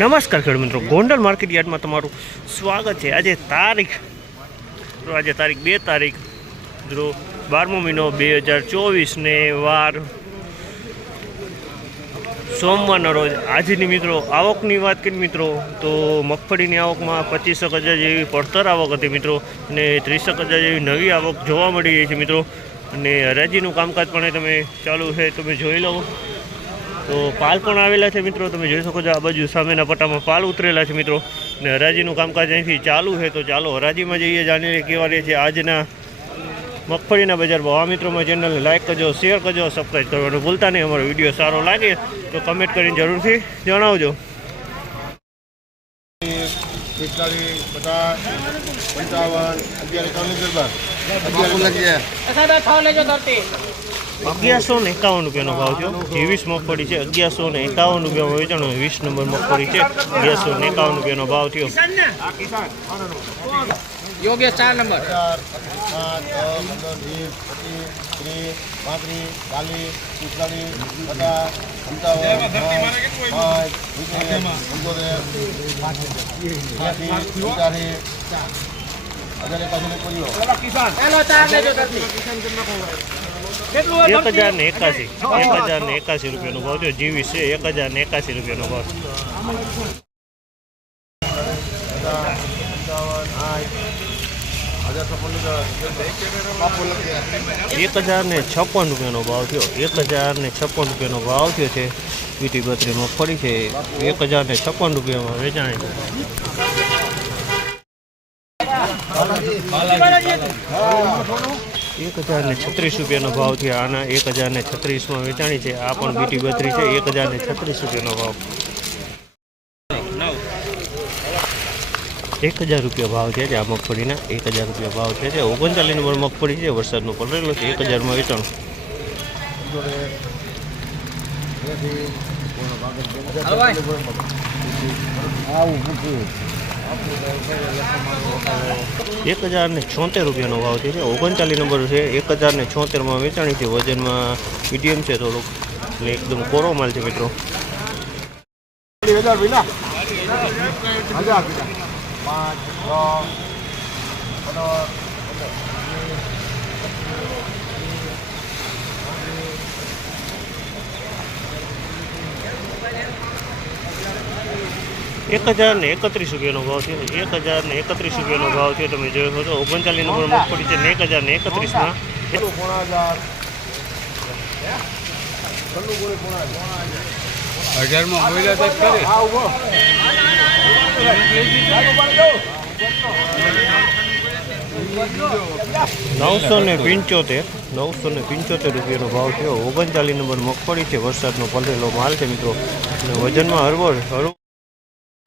નમસ્કાર ખેડૂત મિત્રો. ગોંડલ માર્કેટ યાર્ડમાં તમારું સ્વાગત છે. આજે તારીખ આજે તારીખ બે તારીખ, મિત્રો, બારમો મહિનો બે હજાર ચોવીસને વાર સોમવારના રોજ. આજની મિત્રો આવકની વાત કરીએ મિત્રો, તો મગફળીની આવકમાં પચીસક હજાર જેવી પડતર આવક હતી મિત્રો, અને ત્રીસક હજાર જેવી નવી આવક જોવા મળી રહી છે મિત્રો. અને હરાજીનું કામકાજ પણ તમે ચાલુ છે તમે જોઈ લો. તો પાલ પણ આવેલા છે મિત્રો, તમે જોઈ શકો છો આ બાજુ સામેના પટ્ટામાં પાલ ઉતરેલા છે મિત્રો. ને હરાજીનું કામકાજ અહીંથી ચાલુ છે, તો ચાલો હરાજીમાં જઈએ, જાણીએ કેવા રહે છે આજના મગફળીના બજાર ભાવ. મિત્રોમાં ચેનલને લાઇક કરજો શેર કરજો સબસ્ક્રાઈબ કરવાનું ભૂલતા નહીં, અમારો વીડિયો સારો લાગે તો કમેન્ટ કરીને જરૂરથી જણાવજો. પિસ્તાલીસ, પચાસ, પંચાવન, અગિયાર, એકાવન ગરબા અગિયારસો ને એકાવન રૂપિયાનો ભાવ થયો. ત્રેવીસ મગફળી છે અગિયારસો ને એકાવન રૂપિયામાં વેચાણો વીસ નંબર મગફળી છે અગિયારસો ને એકાવન રૂપિયાનો ભાવ થયો. યોગ્ય ચાર નંબર. છ પાંત્રીસ ચાલીસ એક? હજાર ને એકાસી એક હજાર ને એકાસી રૂપિયાનો ભાવ થયો. જીવીસ છે એક હજાર ને એકાસી રૂપિયાનો ભાવ એક હજાર ને છપ્પન રૂપિયાનો ભાવ થયો. એક હજાર ને છપ્પન રૂપિયાનો ભાવ થયો છે. વીટી બત્રી મગફળી છે. એક હજાર ને છપ્પન રૂપિયામાં વેચાણી છે. એક હજાર ને છત્રીસ રૂપિયાનો ભાવ છે આના એક હજાર ને છત્રીસમાં વેચાણી છે. આ પણ બીટી બત્રી છે. એક હજાર ને છત્રીસ રૂપિયાનો ભાવ. એક હજાર રૂપિયા ભાવ છે આ મગફળીના. એક હજાર રૂપિયા ભાવ છે. જે ઓગણચાલીસ નંબર મગફળી છે. વરસાદનો પડેલો છે. એક હજારમાં વેચાણ એક હજાર ને છોતેર રૂપિયાનો ભાવ છે ઓગણચાલીસ નંબર છે. એક હજાર ને છોતેરમાં વેચાણી છે વજનમાં મીડિયમ છે થોડુંક. એટલે એકદમ કોરો માલ છે મિત્રો. હજાર એક હજાર ને એકત્રીસ રૂપિયાનો ભાવ છે એક હજાર ને એકત્રીસ રૂપિયાનો ભાવ છે તમે જોયો છો ઓગણચાલીસ નંબર મગફળી છે ને એક હજાર ને એકત્રીસમાં. હજારમાં બોલ્યા તો ખરી. નવસો ને પંચોતેર નવસો ને પંચોતેર રૂપિયાનો ભાવ છે ઓગણચાલીસ નંબર મગફળી છે વરસાદનો પલરેલો માલ છે મિત્રો. અને વજનમાં હરવો હરવ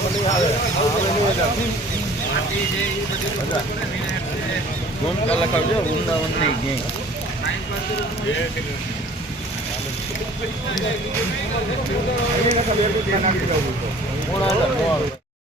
ભાવી ઘૂમતા લખાવજો વૃંદાવન નહીં પોણા હજાર